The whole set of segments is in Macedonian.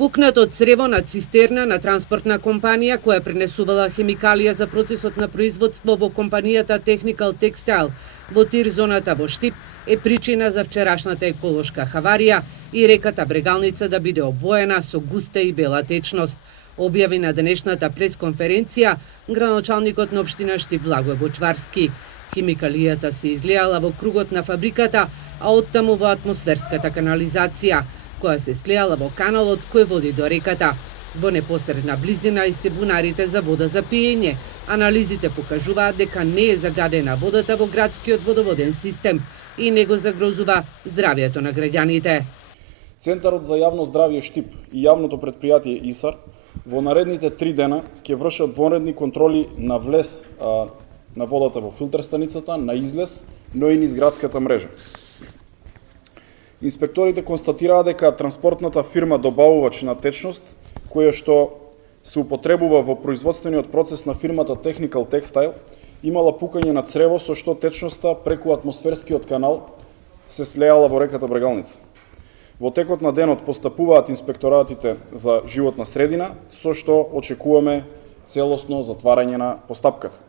Пукнат од црево на цистерна на транспортна компанија која пренесувала хемикалија за процесот на производство во компанијата Technical Textile во тир зоната во Штип е причина за вчерашната еколошка хаварија и реката Брегалница да биде обоена со густа и бела течност, објави на денешната пресконференција градоначалникот на општина Штип Благој Бочварски. Хемикалијата се излеала во кругот на фабриката, а оттаму во атмосферската канализација, која се слеала во каналот кој води до реката. Во непосредна близина и се бунарите за вода за пиење. Анализите покажуваат дека не е загадена водата во градскиот водоводен систем и не го загрозува здравјето на граѓаните. Центарот за јавно здравје Штип и јавното претпријатие ИСАР во наредните 3 дена ќе вршат вонредни контроли на влез на водата во филтер станицата, на излез, но и низ градската мрежа. Инспекторите констатираа дека транспортната фирма добавувач на течност, која што се употребува во производствениот процес на фирмата Technical Textile, имала пукање на црево со што течноста преку атмосферскиот канал се слеала во реката Брегалница. Во текот на денот постапуваат инспекторатите за животна средина, со што очекуваме целосно затварање на постапката.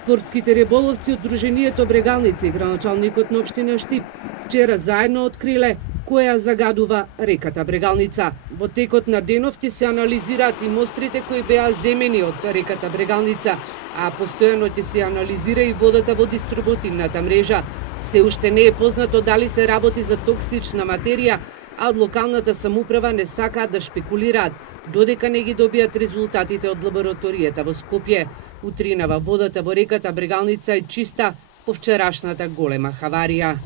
Спортските риболовци од Друженијето Брегалница и градоначалникот на општина Штип вчера заедно откриле која загадува реката Брегалница. Во текот на денов ќе се анализираат и мострите кои беа земени од реката Брегалница, а постојано ќе се анализира и водата во дистрибутивната мрежа. Се уште не е познато дали се работи за токсична материја, а од локалната самоуправа не сакаат да шпекулираат, додека не ги добијат резултатите од лабораторијата во Скопје. Утринава водата во реката Брегалница е чиста по вчерашната голема хаварија.